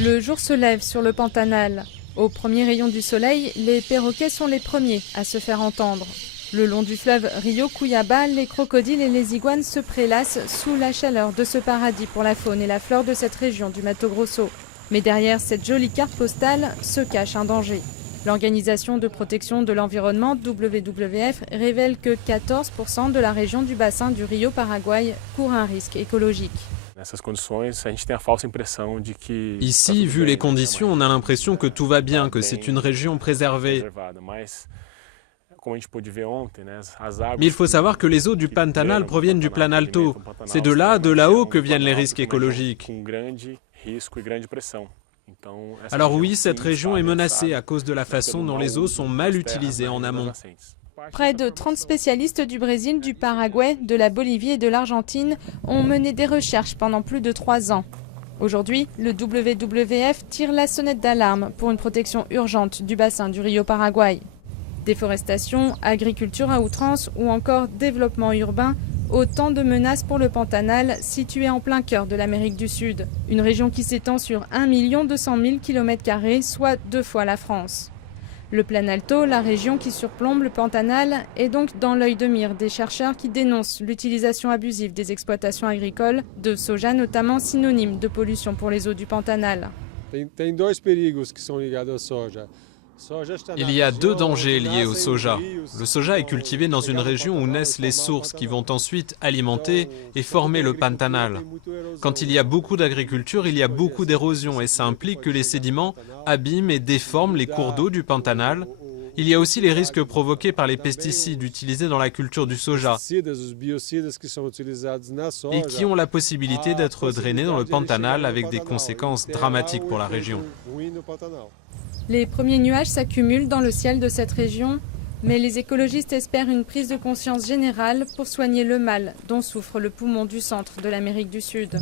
Le jour se lève sur le Pantanal. Au premier rayon du soleil, les perroquets sont les premiers à se faire entendre. Le long du fleuve Rio Cuyaba, les crocodiles et les iguanes se prélassent sous la chaleur de ce paradis pour la faune et la flore de cette région du Mato Grosso. Mais derrière cette jolie carte postale se cache un danger. L'Organisation de protection de l'environnement WWF révèle que 14% de la région du bassin du Rio Paraguay court un risque écologique. Ici, vu les conditions, on a l'impression que tout va bien, que c'est une région préservée. Mais il faut savoir que les eaux du Pantanal proviennent du Planalto. C'est de là-haut que viennent les risques écologiques. Alors oui, cette région est menacée à cause de la façon dont les eaux sont mal utilisées en amont. Près de 30 spécialistes du Brésil, du Paraguay, de la Bolivie et de l'Argentine ont mené des recherches pendant plus de 3 ans. Aujourd'hui, le WWF tire la sonnette d'alarme pour une protection urgente du bassin du Rio Paraguay. Déforestation, agriculture à outrance ou encore développement urbain, autant de menaces pour le Pantanal, situé en plein cœur de l'Amérique du Sud. Une région qui s'étend sur 1 200 000 km², soit 2 fois la France. Le Planalto, la région qui surplombe le Pantanal, est donc dans l'œil de mire des chercheurs qui dénoncent l'utilisation abusive des exploitations agricoles, de soja notamment synonyme de pollution pour les eaux du Pantanal. Il y a 2 dangers liés au soja. Le soja est cultivé dans une région où naissent les sources qui vont ensuite alimenter et former le Pantanal. Quand il y a beaucoup d'agriculture, il y a beaucoup d'érosion et ça implique que les sédiments abîment et déforment les cours d'eau du Pantanal. Il y a aussi les risques provoqués par les pesticides utilisés dans la culture du soja et qui ont la possibilité d'être drainés dans le Pantanal avec des conséquences dramatiques pour la région. Les premiers nuages s'accumulent dans le ciel de cette région, mais les écologistes espèrent une prise de conscience générale pour soigner le mal dont souffre le poumon du centre de l'Amérique du Sud.